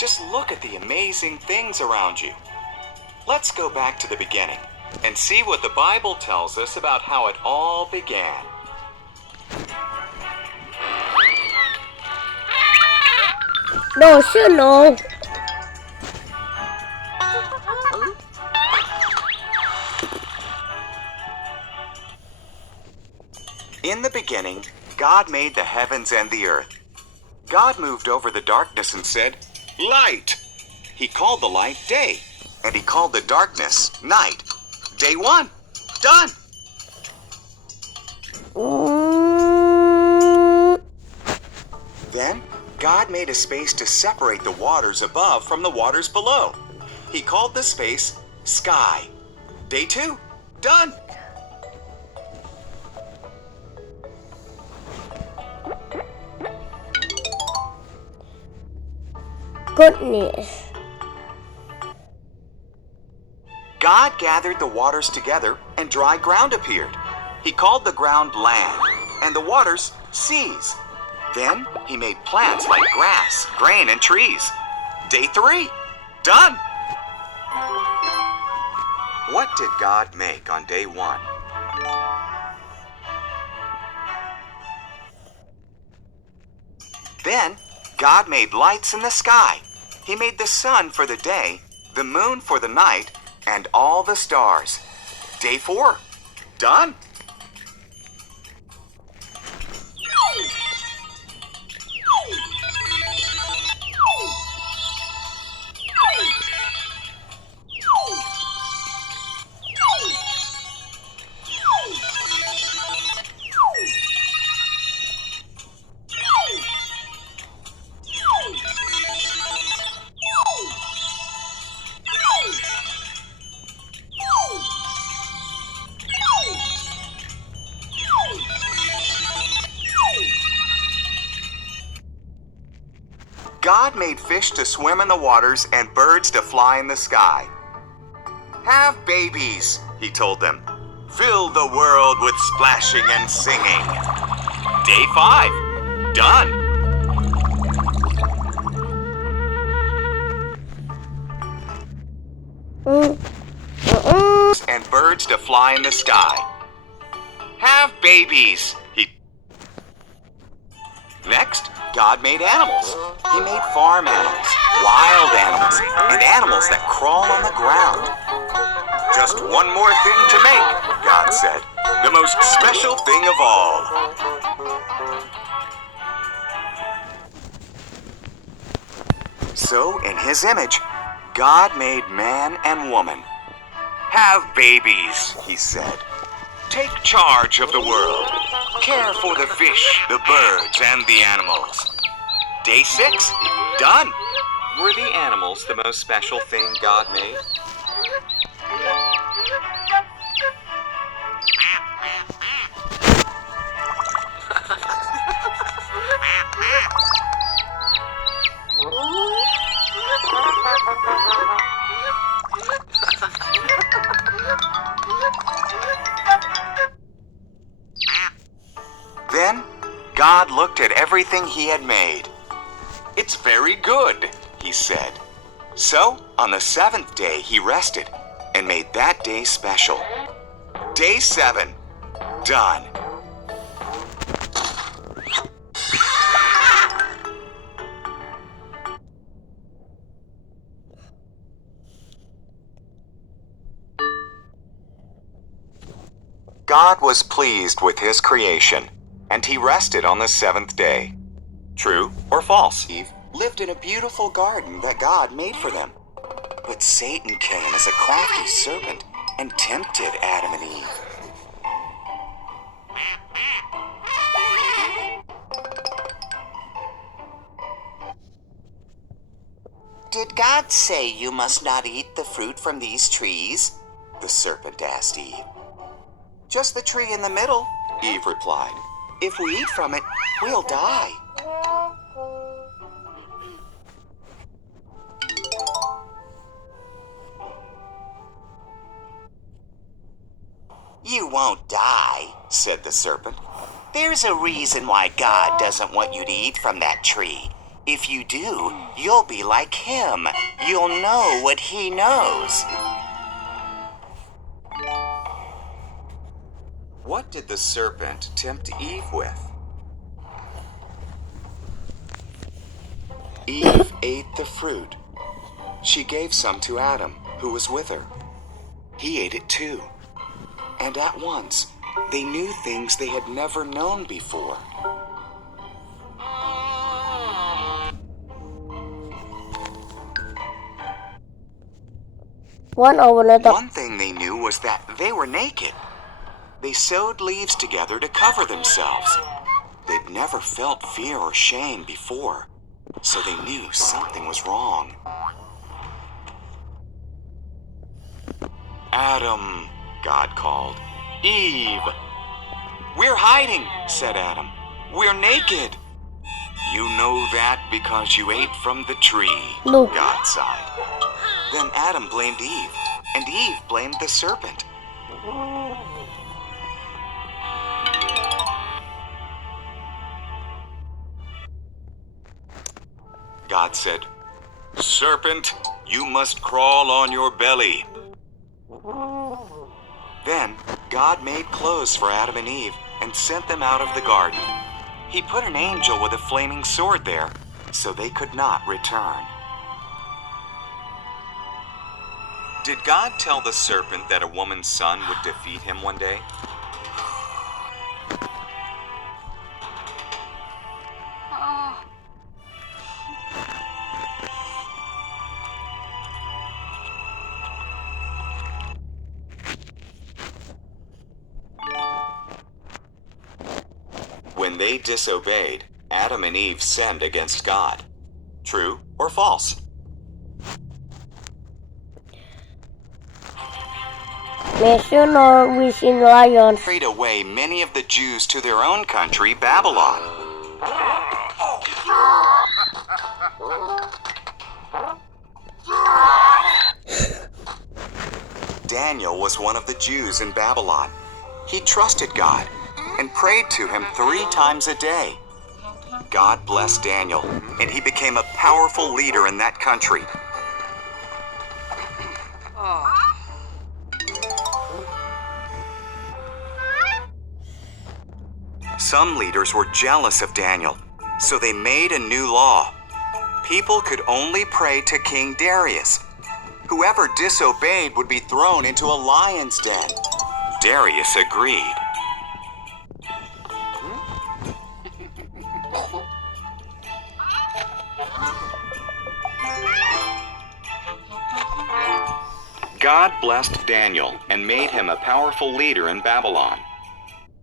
Just look at the amazing things around you. Let's go back to the beginning and see what the Bible tells us about how it all began. Đồ sư nổ. In the beginning, God made the heavens and the earth. God moved over the darkness and said, "Light." He called the light day, and he called the darkness night. Day 1, done. Then, God made a space to separate the waters above from the waters below. He called the space sky. Day 2, done. Goodness. God gathered the waters together and dry ground appeared. He called the ground land and the waters seas. Then he made plants like grass, grain, and trees. Day 3, done. What did God make on day 1? Then God made lights in the sky. He made the sun for the day, the moon for the night, and all the stars. Day 4, done. God made fish to swim in the waters and birds to fly in the sky. "Have babies," he told them. "Fill the world with splashing and singing." Day 5, done. And birds to fly in the sky. "Have babies," Next, God made animals. He made farm animals, wild animals, and animals that crawl on the ground. "Just one more thing to make," God said. "The most special thing of all." So, in his image, God made man and woman. "Have babies," he said. "Take charge of the world. Care for the fish, the birds, and the animals." Day 6, done. Were the animals the most special thing God made? Then, God looked at everything he had made. "It's very good," he said. So, on the 7th day, he rested and made that day special. Day 7, done. God was pleased with his creation, and he rested on the 7th day. True or false? Eve lived in a beautiful garden that God made for them. But Satan came as a crafty serpent and tempted Adam and Eve. "Did God say you must not eat the fruit from these trees?" the serpent asked Eve. "Just the tree in the middle," Eve replied. "If we eat from it, we'll die." "You won't die," said the serpent. "There's a reason why God doesn't want you to eat from that tree. If you do, you'll be like him. You'll know what he knows. What did the serpent tempt Eve with? Eve ate the fruit. She gave some to Adam, who was with her. He ate it too. And at once, they knew things they had never known before. One thing they knew was that they were naked. They sewed leaves together to cover themselves. They'd never felt fear or shame before, so they knew something was wrong. Adam, God called. Eve! We're hiding, said Adam. We're naked. You know that because you ate from the tree, No. God sighed. Then Adam blamed Eve, and Eve blamed the serpent. God said, "Serpent, you must crawl on your belly." Then God made clothes for Adam and Eve and sent them out of the garden. He put an angel with a flaming sword there so they could not return. Did God tell the serpent that a woman's son would defeat him one day? When they disobeyed, Adam and Eve sinned against God. True or false? Wishing lions. Carried away many of the Jews to their own country, Babylon. Daniel was one of the Jews in Babylon. He trusted God and prayed to him 3 times a day. God blessed Daniel, and he became a powerful leader in that country. Some leaders were jealous of Daniel, so they made a new law. People could only pray to King Darius. Whoever disobeyed would be thrown into a lion's den. Darius agreed. God blessed Daniel and made him a powerful leader in Babylon.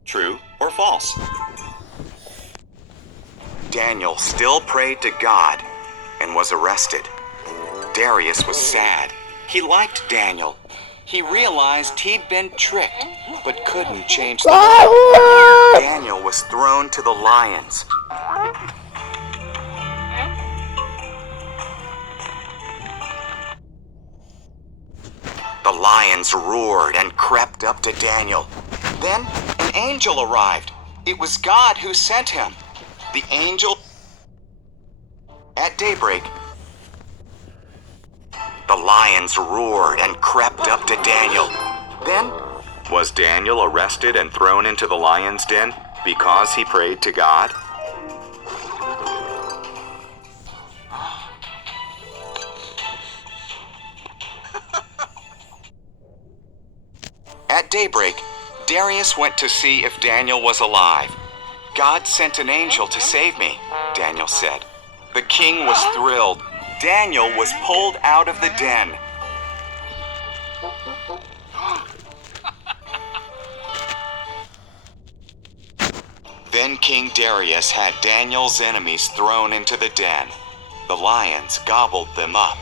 True or false? Daniel still prayed to God and was arrested. Darius was sad. He liked Daniel. He realized he'd been tricked, but couldn't change the law. Daniel was thrown to the lions. The lions roared and crept up to Daniel. Then an angel arrived. It was God who sent him. The angel. At daybreak, the lions roared and crept up to Daniel. Then, was Daniel arrested and thrown into the lion's den because he prayed to God? At daybreak, Darius went to see if Daniel was alive. God sent an angel to save me, Daniel said. The king was thrilled. Daniel was pulled out of the den. Then King Darius had Daniel's enemies thrown into the den. The lions gobbled them up.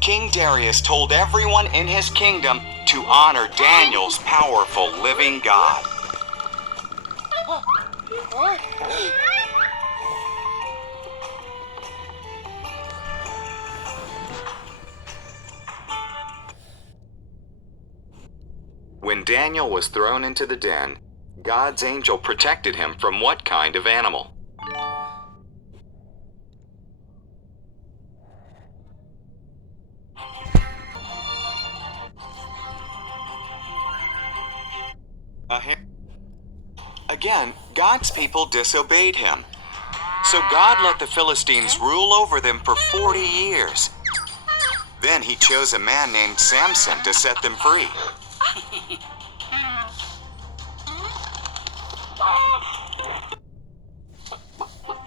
King Darius told everyone in his kingdom to honor Daniel's powerful living God. When Daniel was thrown into the den, God's angel protected him from what kind of animal? Again, God's people disobeyed him. So God let the Philistines rule over them for 40 years. Then he chose a man named Samson to set them free.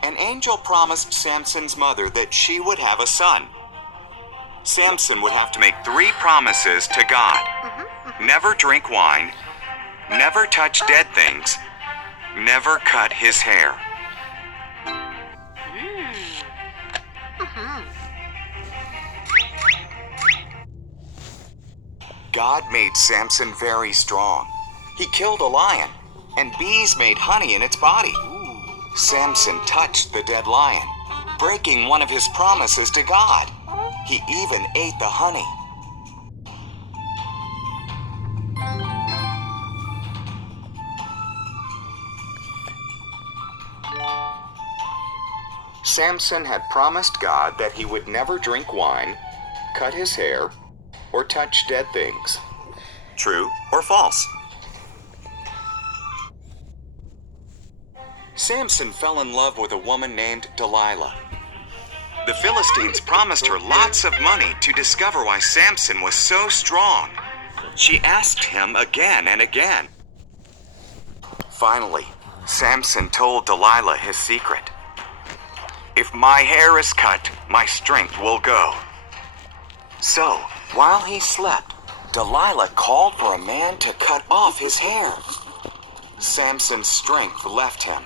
An angel promised Samson's mother that she would have a son. Samson would have to make 3 promises to God. Never drink wine, never touch dead things, never cut his hair. God made Samson very strong. He killed a lion, and bees made honey in its body. Samson touched the dead lion, breaking one of his promises to God. He even ate the honey. Samson had promised God that he would never drink wine, cut his hair, or touch dead things. True or false? Samson fell in love with a woman named Delilah. The Philistines promised her lots of money to discover why Samson was so strong. She asked him again and again. Finally, Samson told Delilah his secret. "If my hair is cut, my strength will go." So, while he slept, Delilah called for a man to cut off his hair. Samson's strength left him.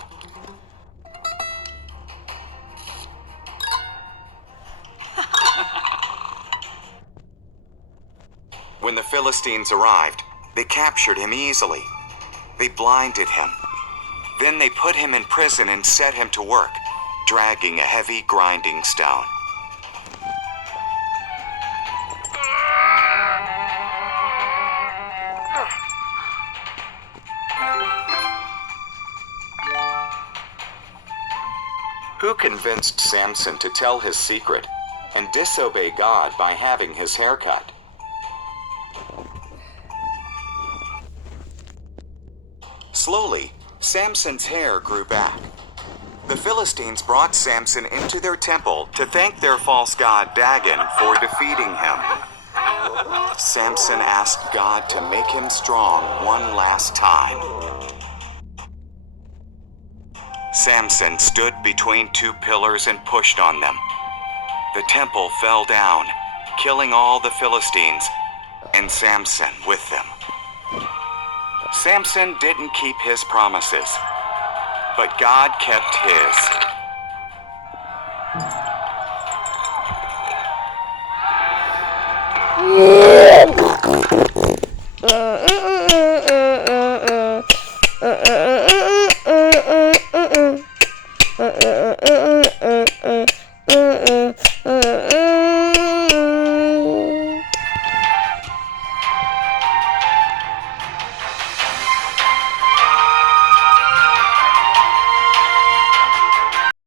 When the Philistines arrived, they captured him easily. They blinded him. Then they put him in prison and set him to work, dragging a heavy grinding stone. Who convinced Samson to tell his secret and disobey God by having his hair cut? Slowly, Samson's hair grew back. The Philistines brought Samson into their temple to thank their false god Dagon for defeating him. Samson asked God to make him strong one last time. Samson stood between 2 pillars and pushed on them. The temple fell down, killing all the Philistines, and Samson with them. Samson didn't keep his promises, but God kept his.